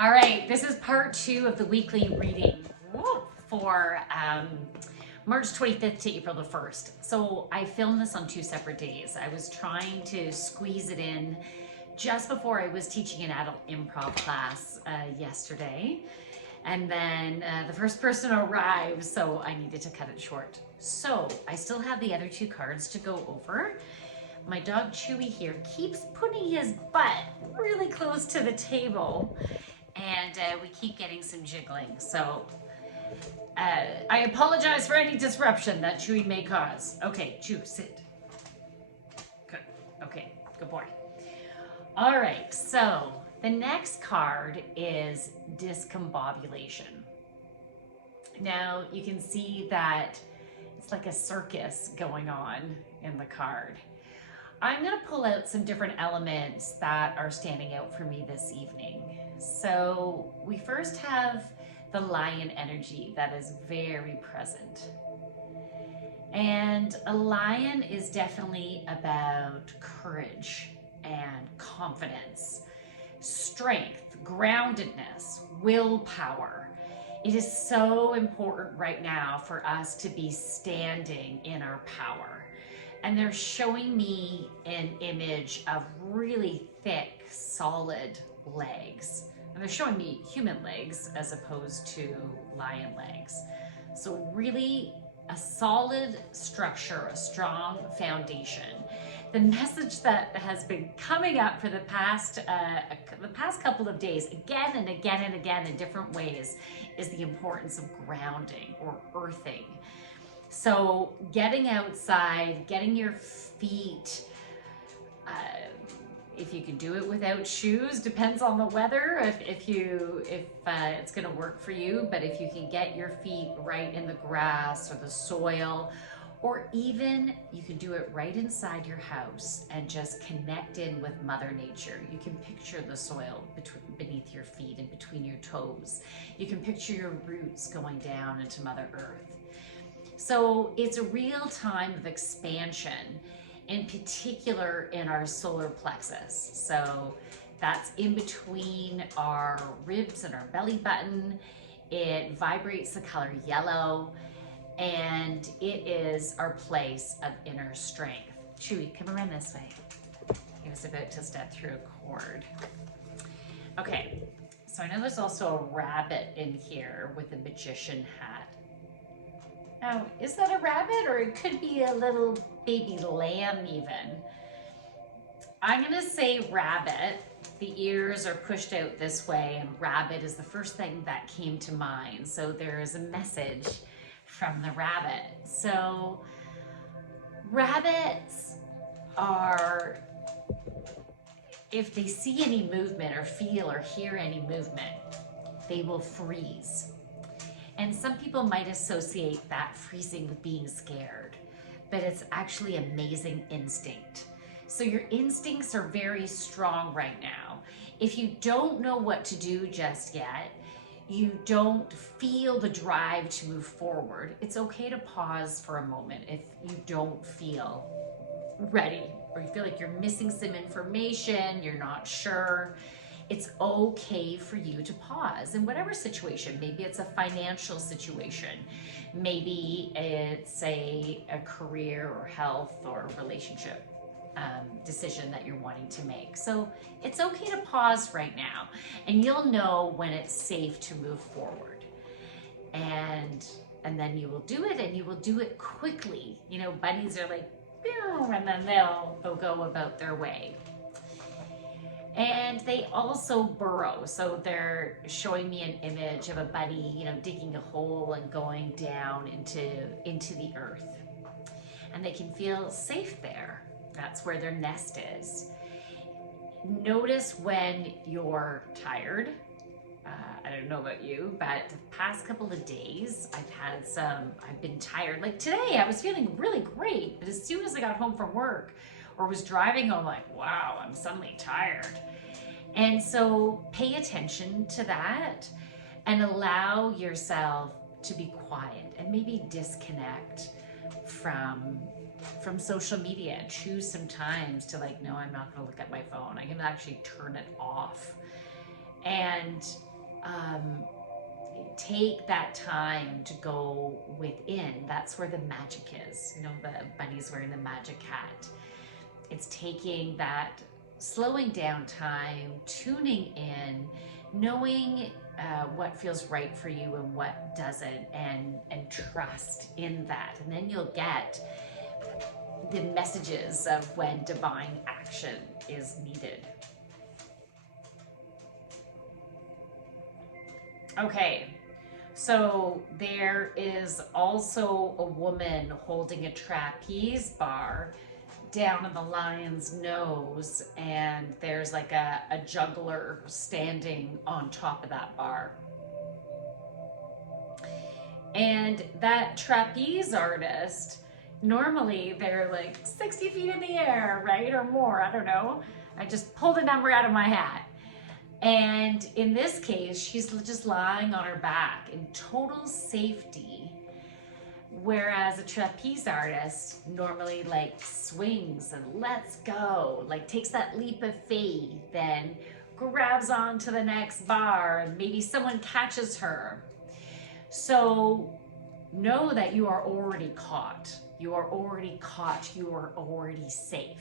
All right, this is part 2 of the weekly reading for March 25th to April the 1st. So I filmed this on 2 separate days. I was trying to squeeze it in just before I was teaching an adult improv class yesterday. And then the first person arrived, so I needed to cut it short. So I still have the other 2 cards to go over. My dog Chewy here keeps putting his butt really close to the table, and we keep getting some jiggling. So I apologize for any disruption that Chewy may cause. Okay, Chew, sit. Good. Okay, good boy. All right, so the next card is discombobulation. Now you can see that it's like a circus going on in the card. I'm going to pull out some different elements that are standing out for me this evening. So we first have the lion energy that is very present. And a lion is definitely about courage and confidence, strength, groundedness, willpower. It is so important right now for us to be standing in our power. And they're showing me an image of really thick, solid legs. And they're showing me human legs as opposed to lion legs. So really a solid structure, a strong foundation. The message that has been coming up for the past couple of days, again and again and again in different ways, is the importance of grounding or earthing. So getting outside, getting your feet, if you can do it without shoes, depends on the weather, if it's gonna work for you, but if you can get your feet right in the grass or the soil, or even you can do it right inside your house and just connect in with Mother Nature. You can picture the soil beneath your feet and between your toes. You can picture your roots going down into Mother Earth. So it's a real time of expansion, in particular in our solar plexus. So that's in between our ribs and our belly button. It vibrates the color yellow, and it is our place of inner strength. Chewy, come around this way. He was about to step through a cord. Okay, so I know there's also a rabbit in here with a magician hat. Now, is that a rabbit, or it could be a little baby lamb even? I'm gonna say rabbit. The ears are pushed out this way, and rabbit is the first thing that came to mind. So there is a message from the rabbit. So rabbits are, if they see any movement or feel or hear any movement, they will freeze. And some people might associate that freezing with being scared, but it's actually amazing instinct. So your instincts are very strong right now. If you don't know what to do just yet, you don't feel the drive to move forward, it's okay to pause for a moment if you don't feel ready, or you feel like you're missing some information, you're not sure. It's okay for you to pause in whatever situation. Maybe it's a financial situation. Maybe it's a career or health or relationship decision that you're wanting to make. So it's okay to pause right now, and you'll know when it's safe to move forward. And then you will do it, and you will do it quickly. You know, bunnies are like, and then they'll go about their way. And they also burrow. So they're showing me an image of a bunny, you know, digging a hole and going down into the earth. And they can feel safe there. That's where their nest is. Notice when you're tired. I don't know about you, but the past couple of days, I've been tired. Like today, I was feeling really great, but as soon as I got home from work or was driving home, like, wow, I'm suddenly tired. And so pay attention to that and allow yourself to be quiet and maybe disconnect from social media. Choose some times to, like, no, I'm not gonna look at my phone. I can actually turn it off. And take that time to go within. That's where the magic is. You know, the bunny's wearing the magic hat. It's taking that, slowing down time, tuning in, knowing what feels right for you and what doesn't, and trust in that. And then you'll get the messages of when divine action is needed. Okay, so there is also a woman holding a trapeze bar down in the lion's nose, and there's like a juggler standing on top of that bar. And that trapeze artist, normally they're like 60 feet in the air, right? Or more, I don't know. I just pulled a number out of my hat. And in this case, she's just lying on her back in total safety. Whereas a trapeze artist normally like swings and lets go, like takes that leap of faith, then grabs onto the next bar and maybe someone catches her. So know that you are already caught. You are already caught. You are already safe.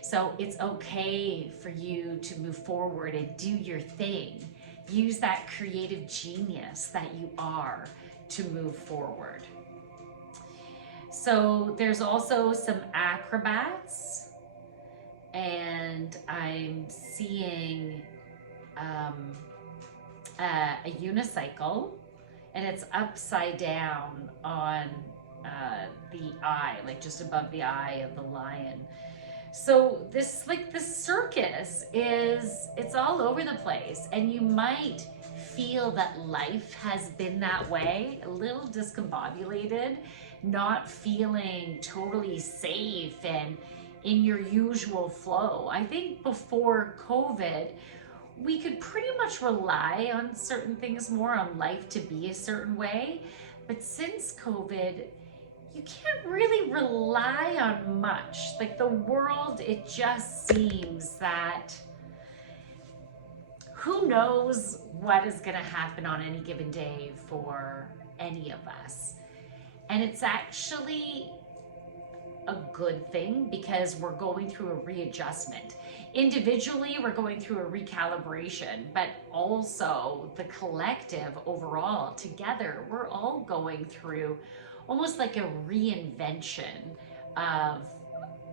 So it's okay for you to move forward and do your thing. Use that creative genius that you are to move forward. So there's also some acrobats, and I'm seeing a unicycle, and it's upside down on the eye, like just above the eye of the lion. So this, like the circus it's all over the place, and you might feel that life has been that way, a little discombobulated, not feeling totally safe and in your usual flow. I think before COVID, we could pretty much rely on certain things more, on life to be a certain way. But since COVID, you can't really rely on much. Like the world, it just seems that who knows what is going to happen on any given day for any of us. And it's actually a good thing because we're going through a readjustment. Individually, we're going through a recalibration, but also the collective overall, together, we're all going through almost like a reinvention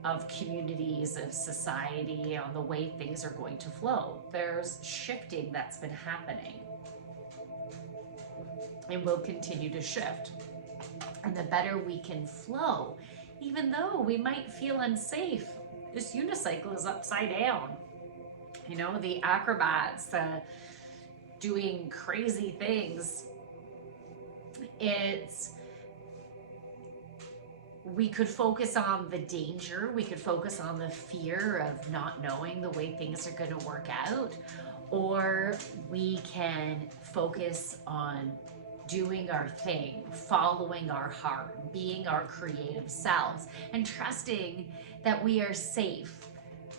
of communities, of society, on the way things are going to flow. There's shifting that's been happening and will continue to shift. And the better we can flow, even though we might feel unsafe. This unicycle is upside down. You know, the acrobats doing crazy things. We could focus on the danger. We could focus on the fear of not knowing the way things are going to work out. Or we can focus on doing our thing, following our heart, being our creative selves, and trusting that we are safe,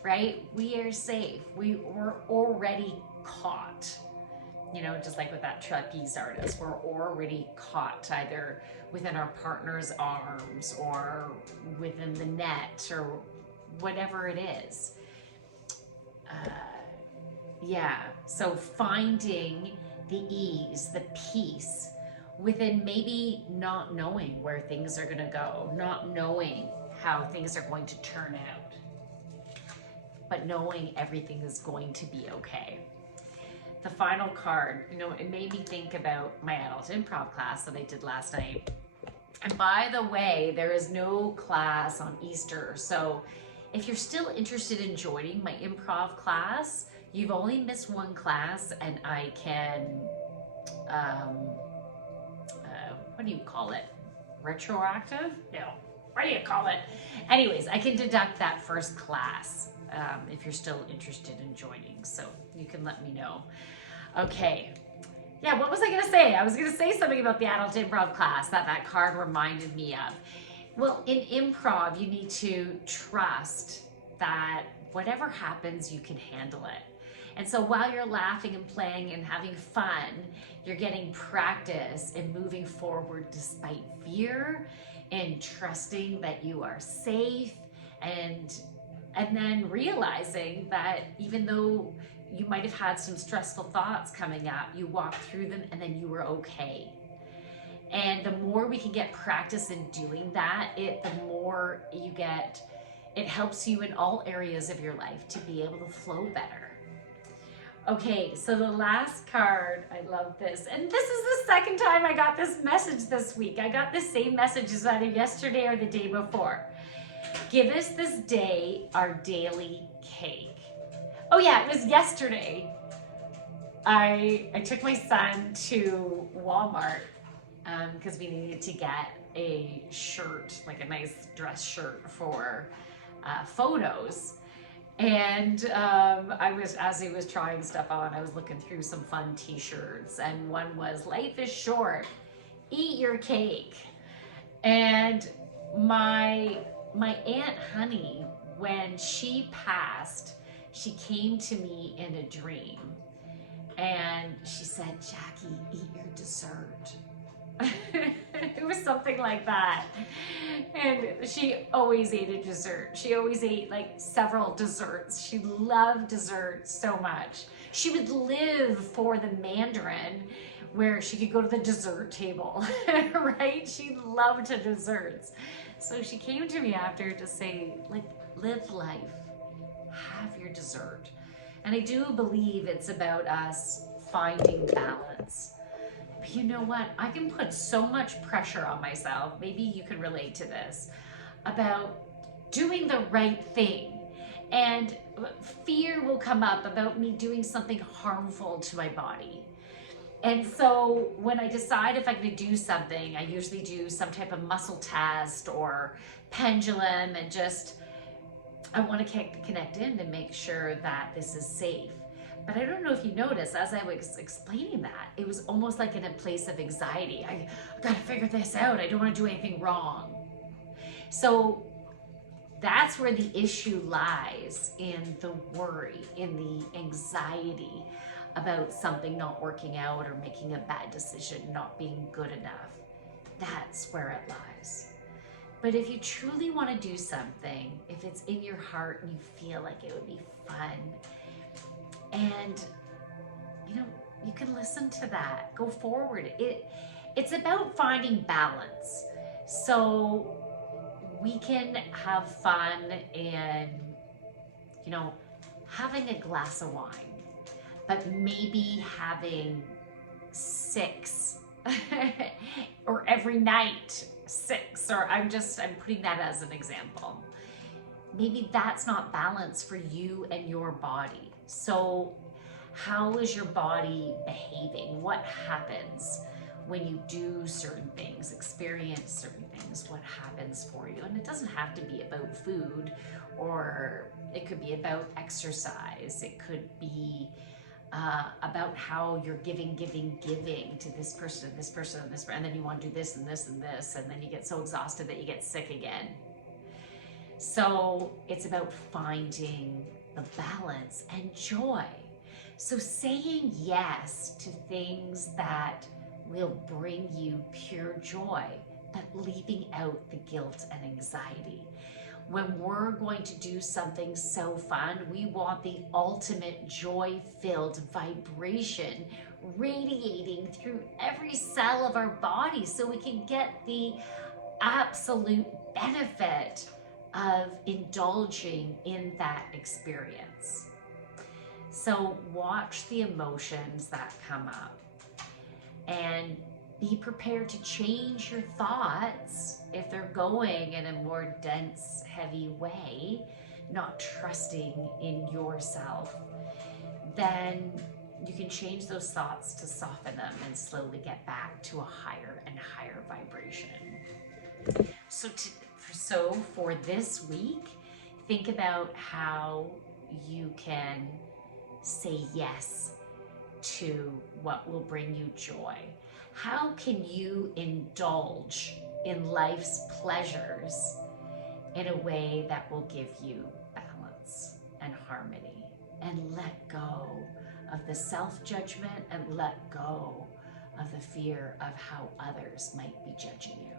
right? We are safe. We were already caught. You know, just like with that trapeze artist, we're already caught either within our partner's arms or within the net or whatever it is. So finding the ease, the peace within maybe not knowing where things are going to go, not knowing how things are going to turn out, but knowing everything is going to be okay. The final card, you know, it made me think about my adult improv class that I did last night. And by the way, there is no class on Easter. So if you're still interested in joining my improv class, you've only missed one class, and I can, what do you call it? Retroactive? No, what do you call it? Anyways, I can deduct that first class if you're still interested in joining. So you can let me know. Okay. Yeah, what was I going to say? I was going to say something about the adult improv class that card reminded me of. Well, in improv, you need to trust that whatever happens, you can handle it. And so while you're laughing and playing and having fun, you're getting practice in moving forward despite fear and trusting that you are safe, and then realizing that even though you might have had some stressful thoughts coming up, you walked through them and then you were okay. And the more we can get practice in doing that, the more you get, it helps you in all areas of your life to be able to flow better. Okay, so the last card, I love this. And this is the second time I got this message this week. I got the same message as either yesterday or the day before. Give us this day our daily cake. Oh yeah, it was yesterday. I took my son to Walmart because we needed to get a shirt, like a nice dress shirt for photos. And as he was trying stuff on, I was looking through some fun t-shirts, and one was "Life is short, eat your cake." And my Aunt Honey, when she passed, she came to me in a dream and she said, "Jackie, eat your dessert." It was something like that. And she always ate a dessert. She always ate like several desserts. She loved desserts so much. She would live for the Mandarin where she could go to the dessert table, right? She loved desserts. So she came to me after to say, like, live life, have your dessert. And I do believe it's about us finding balance. But you know what? I can put so much pressure on myself, maybe you can relate to this, about doing the right thing. And fear will come up about me doing something harmful to my body. And so when I decide if I'm going to do something, I usually do some type of muscle test or pendulum, and just, I want to connect in to make sure that this is safe. But I don't know if you noticed, as I was explaining that, it was almost like in a place of anxiety. I gotta figure this out. I don't want to do anything wrong. So that's where the issue lies, in the worry, in the anxiety about something not working out or making a bad decision, not being good enough. That's where it lies. But if you truly want to do something, if it's in your heart and you feel like it would be fun, and you can listen to that, go forward. It's about finding balance. So we can have fun and having a glass of wine, but maybe having 6 or every night 6, or I'm putting that as an example. Maybe that's not balance for you and your body. So how is your body behaving? What happens when you do certain things, experience certain things? What happens for you? And it doesn't have to be about food, or it could be about exercise. It could be about how you're giving to this person, and this person, and this person, and then you want to do this and this and this, and then you get so exhausted that you get sick again. So it's about finding the balance and joy. So saying yes to things that will bring you pure joy, but leaving out the guilt and anxiety. When we're going to do something so fun, we want the ultimate joy-filled vibration radiating through every cell of our body so we can get the absolute benefit of indulging in that experience. So watch the emotions that come up and be prepared to change your thoughts if they're going in a more dense, heavy way, not trusting in yourself. Then you can change those thoughts to soften them and slowly get back to a higher and higher vibration. So for this week, think about how you can say yes to what will bring you joy. How can you indulge in life's pleasures in a way that will give you balance and harmony and let go of the self-judgment and let go of the fear of how others might be judging you.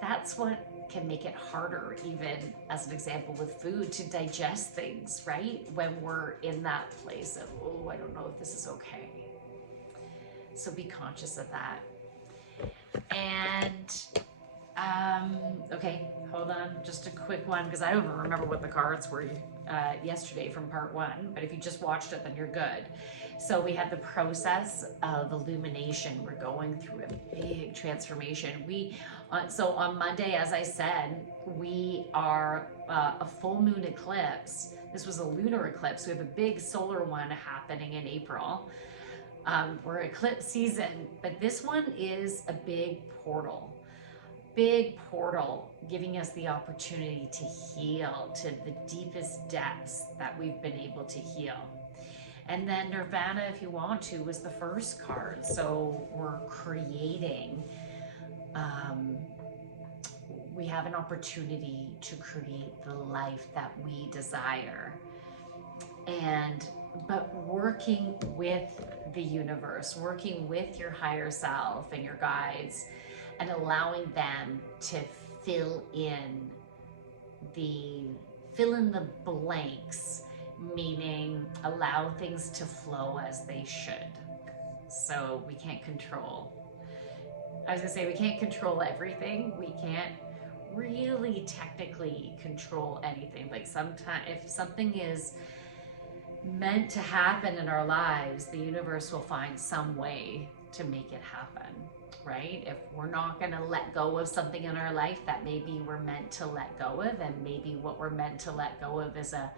That's what can make it harder, even as an example with food, to digest things, right? When we're in that place of, oh, I don't know if this is okay. So be conscious of that. And okay, hold on, just a quick one, because I don't even remember what the cards were yesterday from part 1, but if you just watched it, then you're good. So we had the process of illumination. We're going through a big transformation. So on Monday, as I said, we are a full moon eclipse. This was a lunar eclipse. We have a big solar one happening in April. We're eclipse season, but this one is a big portal, giving us the opportunity to heal to the deepest depths that we've been able to heal. And then Nirvana, if you want to, was the first card. So we're creating, we have an opportunity to create the life that we desire. But working with the universe, working with your higher self and your guides, and allowing them to fill in the blanks, meaning allow things to flow as they should. So we can't control. I was gonna say, we can't control everything. We can't really technically control anything. Like sometimes, if something is meant to happen in our lives, the universe will find some way to make it happen, right? If we're not going to let go of something in our life that maybe we're meant to let go of, and maybe what we're meant to let go of is a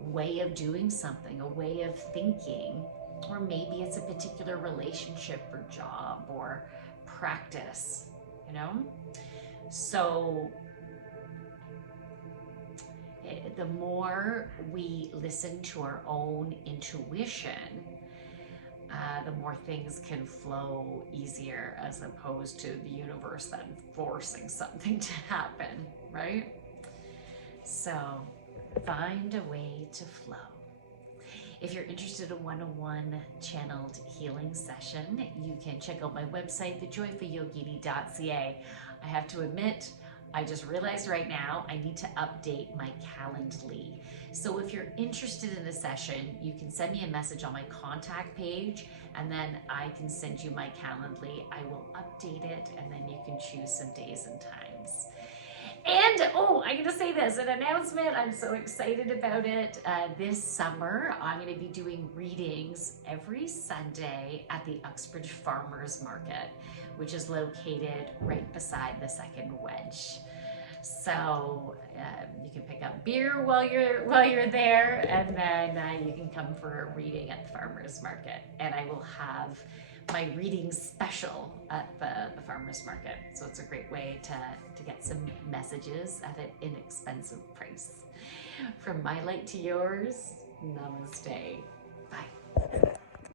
way of doing something, a way of thinking, or maybe it's a particular relationship or job or practice, you know? So the more we listen to our own intuition, the more things can flow easier, as opposed to the universe then forcing something to happen, right? So find a way to flow. If you're interested in a one-on-one channeled healing session, you can check out my website, thejoyfulyogini.ca. I have to admit, I just realized right now I need to update my Calendly. So if you're interested in a session, you can send me a message on my contact page, and then I can send you my Calendly. I will update it, and then you can choose some days and times. And oh, I'm gonna say this, an announcement. I'm so excited about it. This summer, I'm gonna be doing readings every Sunday at the Uxbridge Farmers Market, which is located right beside the Second Wedge. So you can pick up beer while you're there, and then you can come for a reading at the farmers market. And I will have my reading special at the farmers market. So it's a great way to get some messages at an inexpensive price. From my light to yours, namaste. Bye.